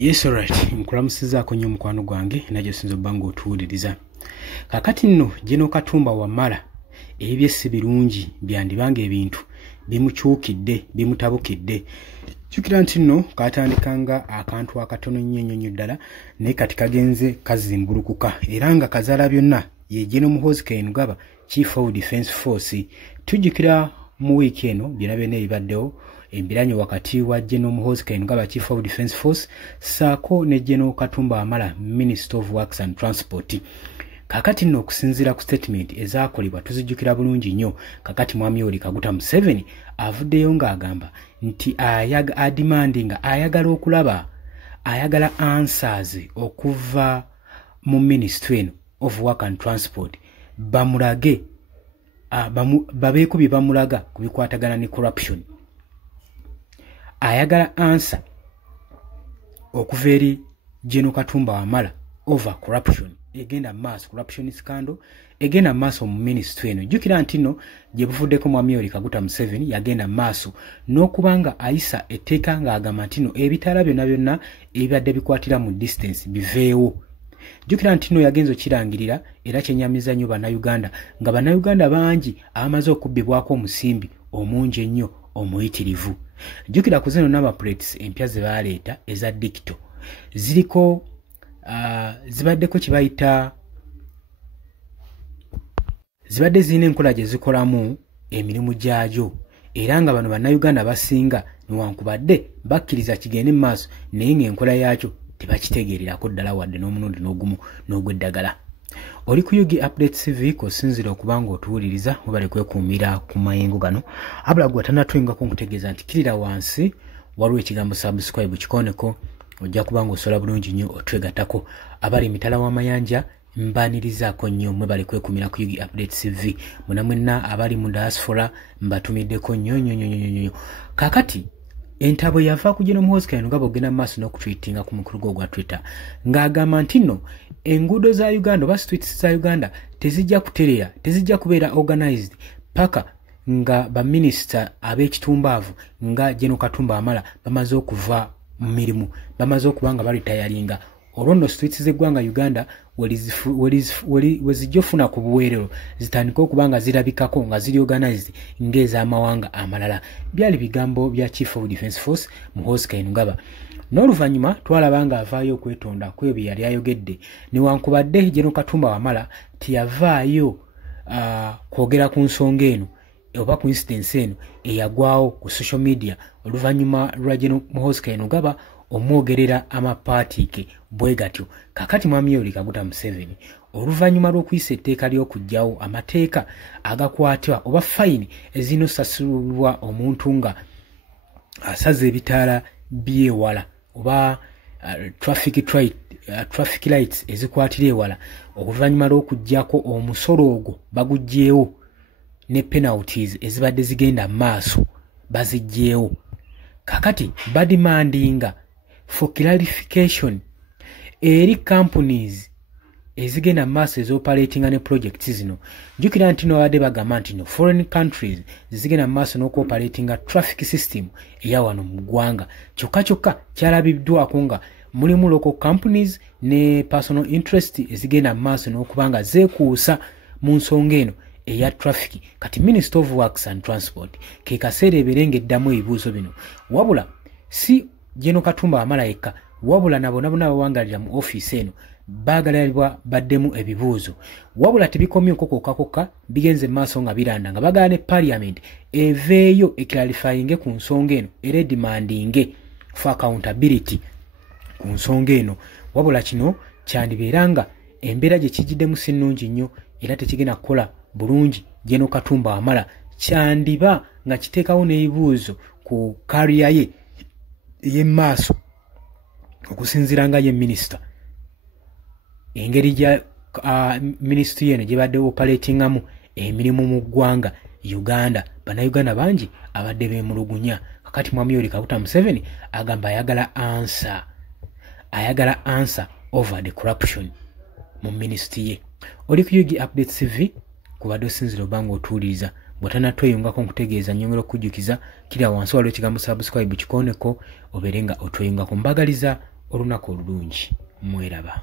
Yes, alright. Nkulamusizaako nnyo mukwano gwange najjo sinzo bango otuwuliriza. Kakati nno General Katumba Wamala ebye si birungi byandibanga ebintu bimukyukidde bimutabukidde. Jjukira nti nno katandikanga akantu akatono nnyo ddala naye kati kagenze kazimbulukuka era nga kazaala byonna ye General Muhoozi Kainerugaba Chief of Defence Force. Tujjukira mu wiiki eno byonna ebibaddewo embiranyo wakati wa General Muhoozi Kainerugaba Chief of Defence Force saako ne General Katumba Wamala Minister of Works and Transport. Kakati nno okusinziira ku statement ezaakolebwa tuzijjukira bulungi nnyo. Kakati Mwami Yoweri Kaguta Museveni avuddeyo ng'agamba nti adimandinga ayagala okulaba ayagala answers okuva mu Ministry of Work and Transport bamulage babeeko bye bamulaga ku bikwatagana ne corruption. Ayagala answer okuva eri General Katumba Wamala over corruption. Egenda mass corruption scandal egenda mass mu ministry eno. Jjukira nti nno gye buvuddeko Mwami Yoweri Kaguta Museveni yagenda maaso n'okubanga ayisa etteeka ng'agamba nti nno ebitaala byonna ebibadde bikwatira mu distance biveewo. Jjukira nti nno yagenza okirangirira era kyenyamiza nnyo bannayuganda nga bannayuganda bangi abamaze okubbibwako omusimbi omungi ennyo omuyitirivu. Jjukira ku zino number plates empya ze baaleeta eza digital ziriko zibaddeko kibayita zibadde zirina enkola gye zikolamu emirimu gyagyo era nga bano bannayuganda basinga newankubadde bakkiriza kigende mu maaso naye ng'enkola yaakyo tebakitegeererako ddala wadde n'omulundi n'ogumu n'ogw'eddagala. Oli ku Yugi Updates TV kosinzira okubanga otuwuliriza mubale kwekuumira ku mayengo gano abula gwe tannatuyingako nkutegeeza nti kirira wansi waliwo ekigambo subscribe kikoneko ojja kubanga osobola bulungi nnyo otwegattako. Abali emitala w'amayanja mbanirizaako nnyo mwebale kwekuumira ku Yugi Updates TV. Mwenna abali mu diaspora mbatumiddeko nnyo. Kakati entabo yava ku General Muhoozi Kainerugaba ogenda maaso n'okutwitinga ku mukulu gwa Twitter ng'agamba nti nno enguudo za Uganda oba streets za Uganda tezijja kutereera tezijja kubeera organized paka nga baminisita ab'ekitumbaavu nga General Katumba Wamala bamaze okuva mu mirimu bamaze okuba nga balitayalinga olwo nno streets z'eggwanga Uganda wezijja ofuna ku buweerero zitandika okuba nga zirabikako nga ziri organized ng'ez'amawanga amalala. Byali bigambo bya Chief of Defence Force Muhoozi Kainerugaba. N'oluvannyuma twalaba nga avaayo okwetonda ku ebyo yali ayogedde newankubadde General Katumba Wamala teyavaayo kwogera ku nsonga eno oba ku incidence eno eyagwawo ku social media oluvannyuma lwa General Muhoozi Kainerugaba omwogerera amapaatiike bwe gatyo. Kakati Mwami Yoweri Kaguta Museveni oluvannyuma lw'okuyisa etteeka ly'okuggyawo amateeka agakwatwa oba fayini ezinosasulwa omuntu nga asaza ebitaala by'ewala oba traffic lights ezikwatira ewala oluvannyuma lw'okuggyako omusolo ogwo baguggyewo ne penalties ezibadde zigenda maaso baziggyewo. Kakati badimandinga for clarification eri companies ezigenda maaso ezoperatinga ne projects zino. Jjukira nti no abadde bagamba nti no foreign countries zigenda maaso n'okuoperatinga traffic system eya wano mu ggwanga kyokka kyalabiddwako nga mulimu local companies ne personal interest ezigenda maaso n'okubanga zeekuusa mu nsonga eno eya traffic. Kati Minister of Works and Transport ke kaseera ebeerenga eddamu ebibuuzo bino wabula si General Katumba Wamala yekka wabula nabo bawangalira mu office eno baagalalibwa baddemu ebibuuzo wabula tebikomye okokokka bigenze maaso nga biranda nga bagala ne Parliament eveeyo eclarifyinge ku nsonga eno era demandinge for accountability ku nsonga eno wabula kino kyandibeeranga embeera gye kijiddemu si nnungi nnyo era tekigenda kukola bulungi General Katumba Wamala kyandiba nga kiteekawo n'ebibuuzo ku kariya ye ey'emaaso okusinziira nga ye minisita engeri gya minisitule eno gye badde operatingamu emirimu mu ggwanga Uganda. Bannayuganda bangi abadde beemulugunya. Kakati Mwami Yoweri Kaguta Museveni agamba ayagala answer over the corruption mu minisitule ye. Oli ku Yugi Updates TV kubadde osinzira obanga otuwuliriza bw'otannatweyungako nkutegeeza nnyongera okujjukiza kiri wansi waliwo ekigambo subscribe kikoneko obeerenga otweyungako. Mbagaliza olunaku olulungi mweraba.